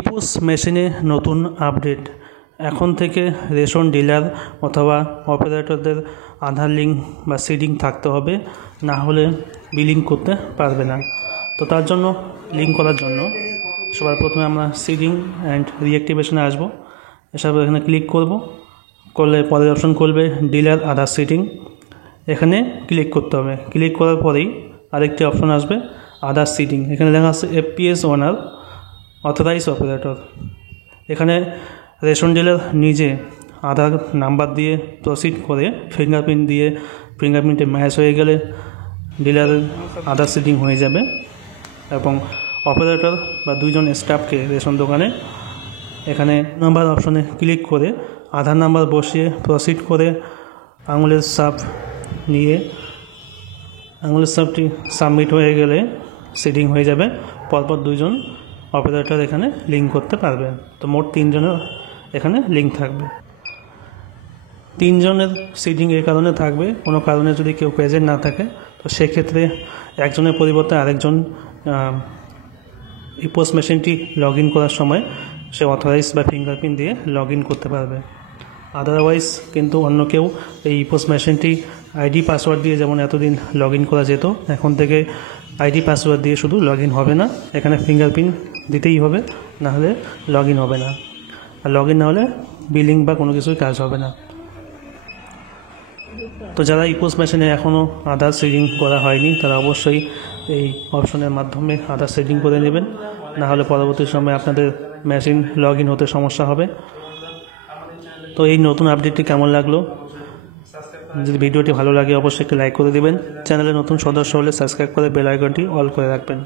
EPOS মেশিনে নতুন update. এখন থেকে রেশন ডিলার অথবা অপারেটরদের আধার লিঙ্ক বা সিডিং থাকতে হবে, না হলে বিলিং করতে পারবে না। তো তার জন্য লিঙ্ক করার জন্য সবার প্রথমে আমরা সিডিং অ্যান্ড রিঅ্যাক্টিভেশনে আসবো। এসব এখানে ক্লিক করলে পরের অপশন করবে ডিলার আধার সিডিং। এখানে ক্লিক করতে হবে। ক্লিক করার পরেই আরেকটি অপশন আসবে আধার সিডিং। এখানে লেখা আছে এফপিএস ওনার অথরাইজ অপারেটর। এখানে রেশন ডিলার নিজে আধার নাম্বার দিয়ে প্রসিড করে ফিঙ্গারপ্রিন্টে ম্যাচ হয়ে গেলে ডিলারের আধার সিডিং হয়ে যাবে এবং অপারেটর বা দুইজন স্টাফকে রেশন দোকানে এখানে নাম্বার অপশনে ক্লিক করে আধার নাম্বার বসিয়ে প্রসিড করে আঙুলের ছাপ নিয়ে আঙুলের ছাপটি সাবমিট হয়ে গেলে সিডিং হয়ে যাবে। পরপর দুইজন অপারেটর এখানে লিঙ্ক করতে পারবে। তো মোট 3 জনের এখানে লিঙ্ক থাকবে। 3 জনের সিডিং এই কারণে থাকবে, কোনো কারণে যদি কেউ প্রেজেন্ট না থাকে তো সেক্ষেত্রে একজনের পরিবর্তে আরেকজন ইপোস মেশিনটি লগ ইন করার সময় সে অথরাইজ বা ফিঙ্গারপ্রিন্ট দিয়ে লগ ইন করতে পারবে। আদারওয়াইজ কিন্তু অন্য কেউ এই ইপোস মেশিনটি আইডি পাসওয়ার্ড দিয়ে যেমন এতদিন লগ ইন করা যেত, এখন থেকে আইডি পাসওয়ার্ড দিয়ে শুধু লগ ইন হবে না, এখানে ফিঙ্গারপ্রিন্ট দিতেই হবে, না হলে লগ ইন হবে না। আর লগ ইন না হলে বিলিং বা কোনো কিছুই কাজ হবে না। তো যারা ইপোস মেশিনে এখনও আধার সিডিং করা হয়নি তারা অবশ্যই এই অপশনের মাধ্যমে আধার সিডিং করে নেবেন, না হলে পরবর্তী সময়ে আপনাদের মেশিন লগ ইন হতে সমস্যা হবে। তো এই নতুন আপডেটটি কেমন লাগলো? যদি ভিডিওটি ভালো লাগে অবশ্যই একটি লাইক করে দেবেন। চ্যানেলে নতুন সদস্য হলে সাবস্ক্রাইব করে বেল আইকনটি অল করে রাখবেন।